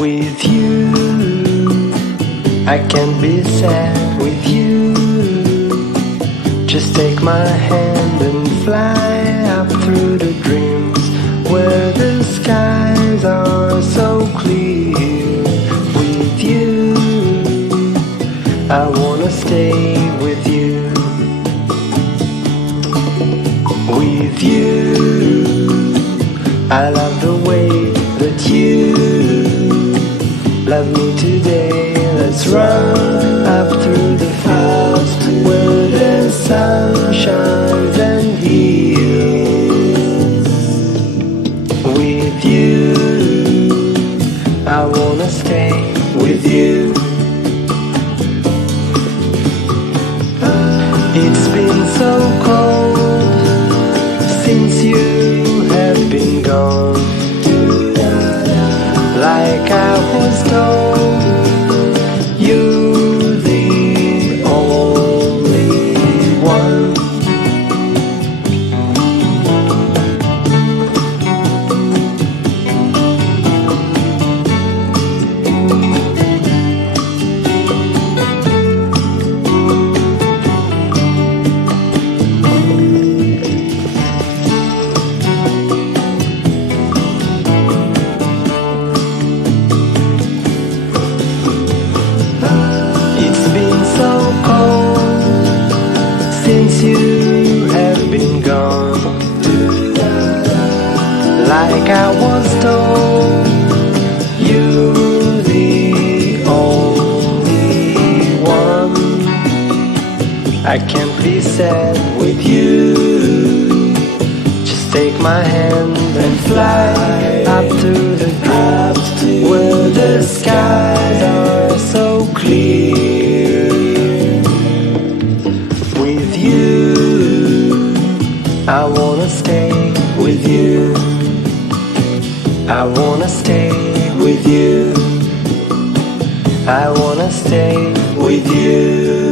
With you, I can't be sad with you. Just take my hand and fly up through the dreams where the skies are so clear. With you, I wanna stay with you. With you, I love the way that you love me today. Let's run up through the fields where the sun shines and heals. With you, I wanna stay with you. It's been so cold since you have been gone. Like I was told, you're the only one. Since you have been gone, like I was told, you're the only one. I can't be sad with you. Just take my hand and fly up to the drops where the skies are so clear. With you, I wanna stay with you. I wanna stay with you. I wanna stay with you.